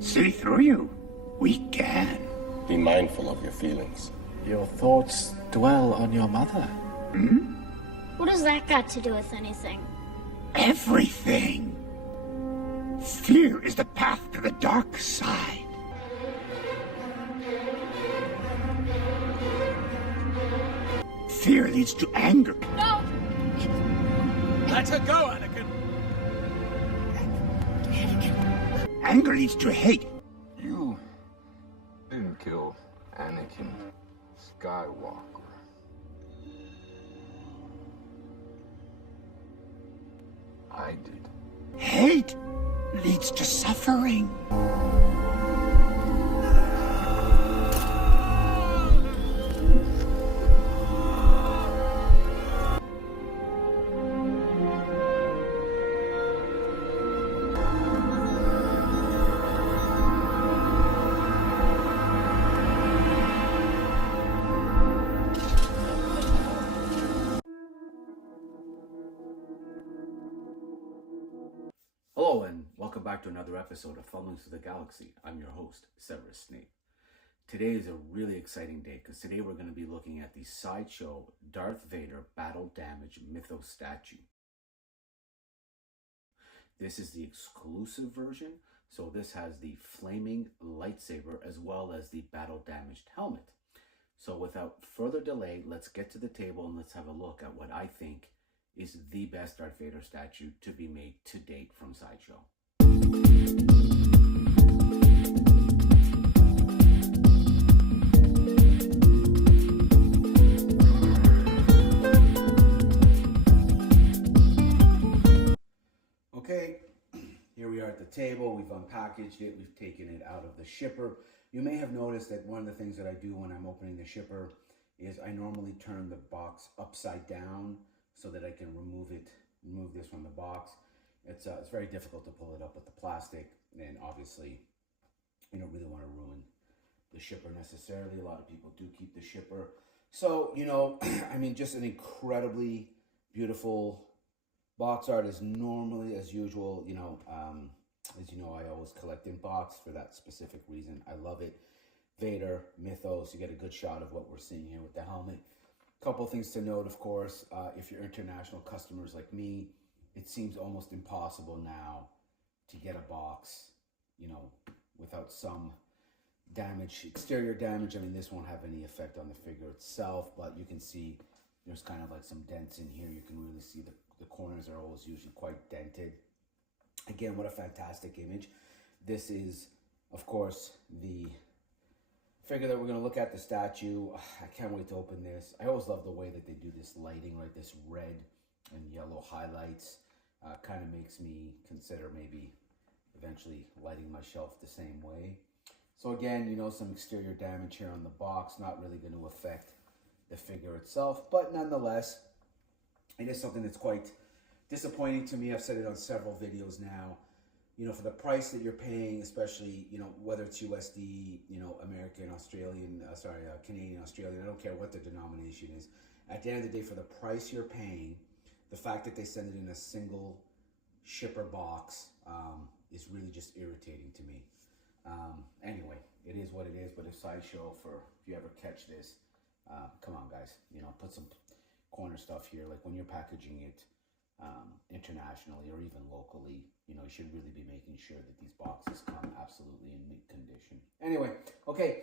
See through you. We can. Be mindful of your feelings. Your thoughts dwell on your mother. What does that got to do with anything? Everything. Fear is the path to the dark side. Fear leads to anger. No! Let her go, Anakin! Anger leads to hate. You didn't kill Anakin Skywalker. I did. Hate leads to suffering. Hello and welcome back to another episode of Fumbling Through the Galaxy. I'm your host, Severus Snape. Today is a really exciting day because today we're going to be looking at the Sideshow Darth Vader Battle Damage Mythos statue. This is the exclusive version, so this has the flaming lightsaber as well as the battle damaged helmet. So without further delay, let's get to the table and let's have a look at what I think is the best Darth Vader statue to be made to date from Sideshow. Okay, here we are at the table. We've unpackaged it. We've taken it out of the shipper. You may have noticed that one of the things that I do when I'm opening the shipper is I normally turn the box upside down so that I can remove this from the box. It's very difficult to pull it up with the plastic, and obviously you don't really want to ruin the shipper necessarily. A lot of people do keep the shipper. So, you know, I mean, just an incredibly beautiful box art is normally, as usual, you know, as you know, I always collect in box for that specific reason. I love it. Vader Mythos, you get a good shot of what we're seeing here with the helmet. Couple things to note, of course, if you're international customers like me, it seems almost impossible now to get a box, you know, without some damage, exterior damage. I mean, this won't have any effect on the figure itself, but you can see there's kind of like some dents in here. You can really see the corners are always usually quite dented. Again, what a fantastic image. This is, of course, the figure that we're going to look at, the statue. I can't wait to open this. I always love the way that they do this lighting, right? This red and yellow highlights kind of makes me consider maybe eventually lighting my shelf the same way. So again, you know, some exterior damage here on the box, not really going to affect the figure itself, but nonetheless, it is something that's quite disappointing to me. I've said it on several videos now. You know, for the price that you're paying, especially, you know, whether it's USD, you know, American, Australian, Canadian, Australian, I don't care what the denomination is. At the end of the day, for the price you're paying, the fact that they send it in a single shipper box is really just irritating to me. Anyway, it is what it is, but if Sideshow, if you ever catch this, come on, guys, you know, put some corner stuff here, like when you're packaging it, internationally or even locally, you know, you should really be making sure that these boxes come absolutely in mint condition. Anyway, okay,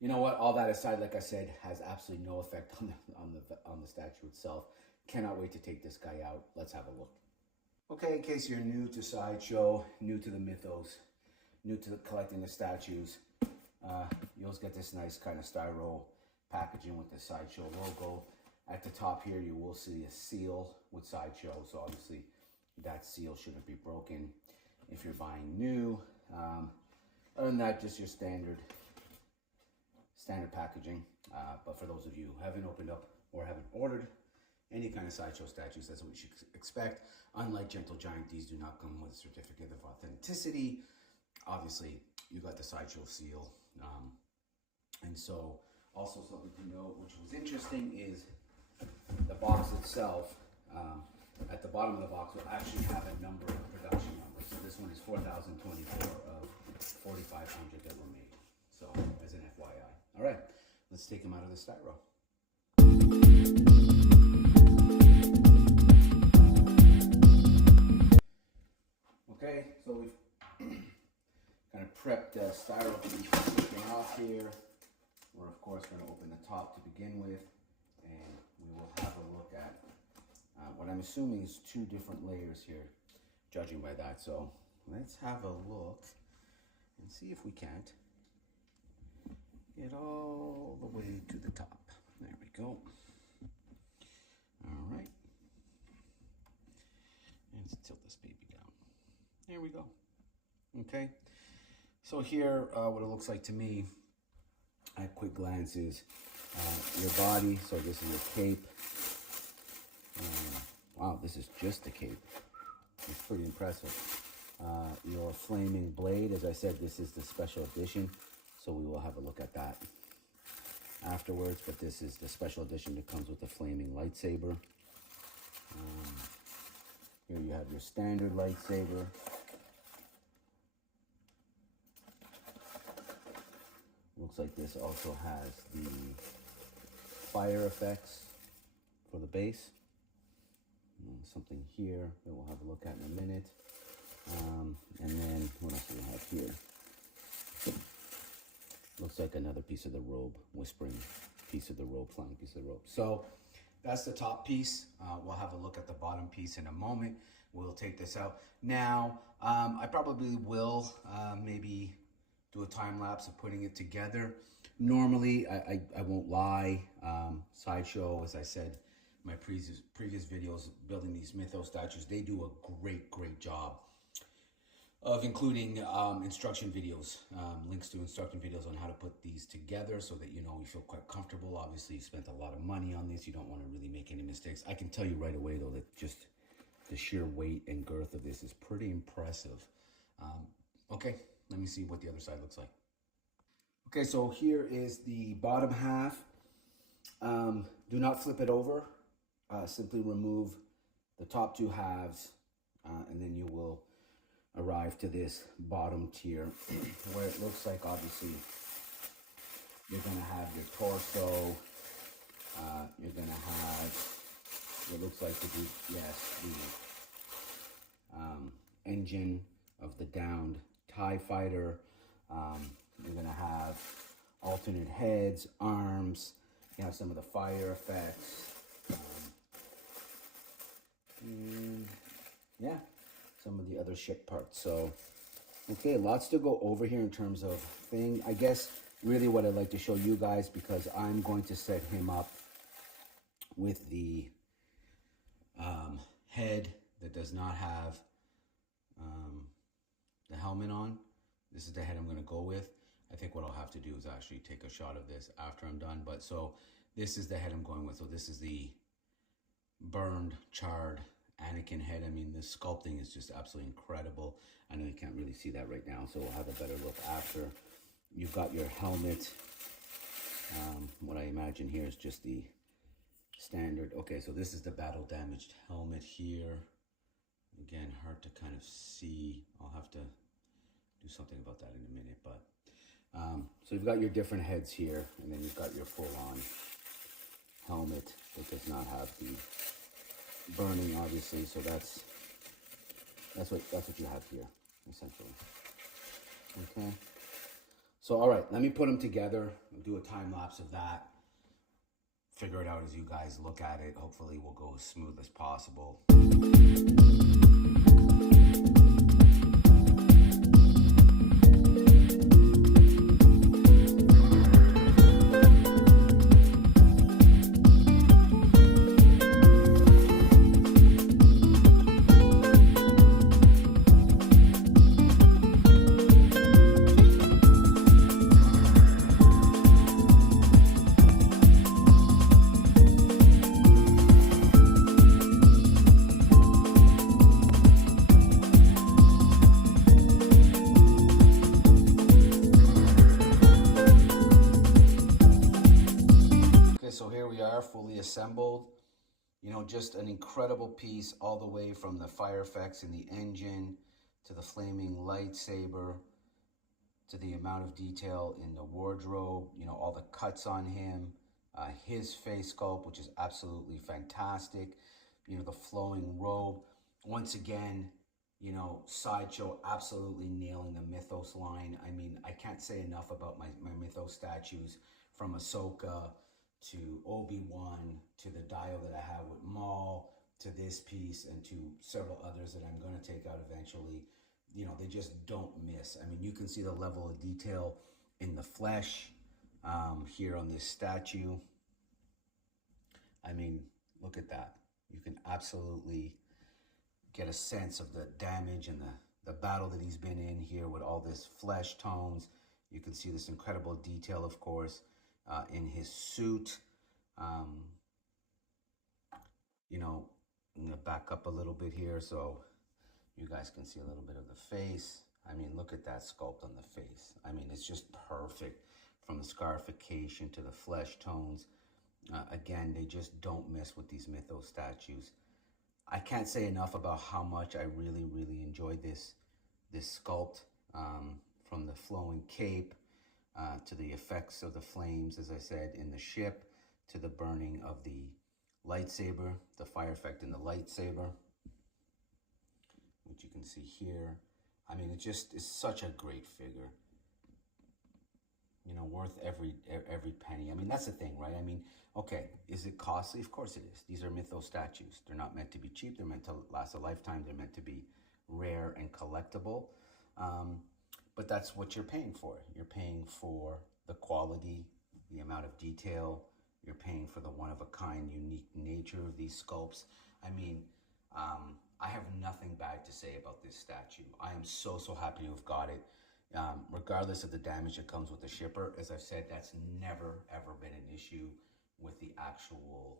you know what? All that aside, like I said, has absolutely no effect on the statue itself. Cannot wait to take this guy out. Let's have a look. Okay, in case you're new to Sideshow, new to the mythos, new to collecting the statues, you always get this nice kind of styro packaging with the Sideshow logo. At the top here, you will see a seal with Sideshow, so obviously that seal shouldn't be broken if you're buying new. Other than that, just your standard packaging. But for those of you who haven't opened up or haven't ordered any kind of Sideshow statues, that's what you should expect. Unlike Gentle Giant, these do not come with a certificate of authenticity. Obviously, you got the Sideshow seal. And so, also something to note, which was interesting, is the box itself. At the bottom of the box will actually have a number, a production number. So this one is 4024 of 4,500 that were made. So as an FYI. All right, let's take them out of the styro. Okay, so we've kind of prepped the styro to be taken off here. We're of course going to open the top to begin with, and we will have a look at what I'm assuming is 2 different layers here, judging by that. So let's have a look and see if we can't get all the way to the top. There we go. All right. And let's tilt this baby down. There we go. Okay. So here, what it looks like to me at a quick glance is your body. So this is your cape. Wow, this is just the cape. It's pretty impressive. Your flaming blade, as I said, this is the special edition, so we will have a look at that afterwards, but this is the special edition that comes with the flaming lightsaber. Here you have your standard lightsaber. Looks like this also has the fire effects for the base. Something here that we'll have a look at in a minute. And then what else do we have here? Looks like another piece of the robe, whispering piece of the robe, flying piece of the robe. So that's the top piece. We'll have a look at the bottom piece in a moment. We'll take this out. Now, I probably will maybe do a time lapse of putting it together. Normally, I won't lie. Sideshow, as I said, my previous videos building these mythos statues, they do a great job of including instruction videos, links to instruction videos on how to put these together so that you feel quite comfortable. Obviously, you spent a lot of money on this. You don't want to really make any mistakes. I can tell you right away though that just the sheer weight and girth of this is pretty impressive. Okay, let me see what the other side looks like. Okay, so here is the bottom half. Do not flip it over. Simply remove the top 2 halves, and then you will arrive to this bottom tier where it looks like obviously you're going to have your torso, you're going to have what looks like to be, yes, the engine of the downed TIE fighter. You're going to have alternate heads, arms, you have some of the fire effects. Yeah, some of the other ship parts. So, okay, lots to go over here in terms of thing. I guess really what I'd like to show you guys, because I'm going to set him up with the head that does not have the helmet on. This is the head I'm going to go with. I think what I'll have to do is actually take a shot of this after I'm done. But so this is the head I'm going with. So this is the burned, charred Anakin head. I mean, this sculpting is just absolutely incredible. I know you can't really see that right now, so we'll have a better look after. You've got your helmet. What I imagine here is just the standard. Okay, so this is the battle damaged helmet here. Again, hard to kind of see. I'll have to do something about that in a minute, but so you've got your different heads here, and then you've got your full-on helmet that does not have the burning, obviously. So that's what you have here, essentially. Okay. So all right, let me put them together. I'll do a time lapse of that. Figure it out as you guys look at it. Hopefully, we'll go as smooth as possible. So here we are, fully assembled. You know, just an incredible piece, all the way from the fire effects in the engine to the flaming lightsaber. to the amount of detail in the wardrobe, you know, all the cuts on him, his face sculpt, which is absolutely fantastic, you know, the flowing robe. Once again, you know, Sideshow absolutely nailing the Mythos line. I mean, I can't say enough about my Mythos statues, from Ahsoka to Obi-Wan to the dial that I have with Maul to this piece and to several others that I'm going to take out eventually. You know, they just don't miss. I mean, you can see the level of detail in the flesh here on this statue. I mean, look at that. You can absolutely get a sense of the damage and the battle that he's been in here with all this flesh tones. You can see this incredible detail, of course, in his suit. You know, I'm going to back up a little bit here so you guys can see a little bit of the face. I mean, look at that sculpt on the face. I mean, it's just perfect, from the scarification to the flesh tones. Again, they just don't miss with these Mythos statues. I can't say enough about how much I really, really enjoyed this sculpt, from the flowing cape to the effects of the flames, as I said, in the ship, to the burning of the lightsaber, the fire effect in the lightsaber, which you can see here. I mean, it just is such a great figure. You know, worth every penny. I mean, that's the thing, right? I mean, okay, is it costly? Of course it is. These are Mythos statues. They're not meant to be cheap. They're meant to last a lifetime. They're meant to be rare and collectible. But that's what you're paying for. You're paying for the quality, the amount of detail. You're paying for the one-of-a-kind, unique nature of these sculpts. I mean, I have nothing bad to say about this statue. I am so happy to have got it. Regardless of the damage that comes with the shipper, as I've said, that's never ever been an issue with the actual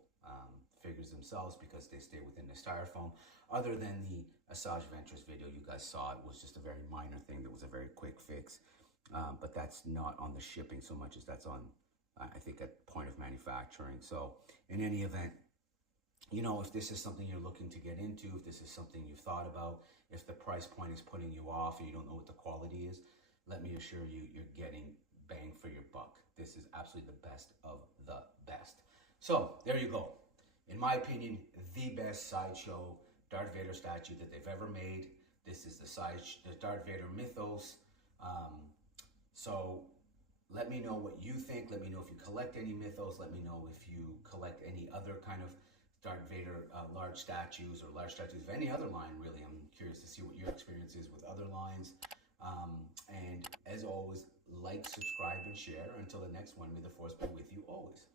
figures themselves, because they stay within the styrofoam. Other than the Asajj Ventress video you guys saw, it was just a very minor thing that was a very quick fix. But that's not on the shipping so much as that's on, I think, at point of manufacturing. So in any event, you know, if this is something you're looking to get into, if this is something you've thought about, if the price point is putting you off and you don't know what the quality is, let me assure you, you're getting bang for your buck. This is absolutely the best of the best. So there you go. In my opinion, the best Sideshow Darth Vader statue that they've ever made. This is the Darth Vader Mythos. So let me know what you think. Let me know if you collect any Mythos. Let me know if you collect any other kind of Darth Vader large statues, or large statues of any other line, really. I'm curious to see what your experience is with other lines. And as always, like, subscribe, and share. Until the next one, may the Force be with you always.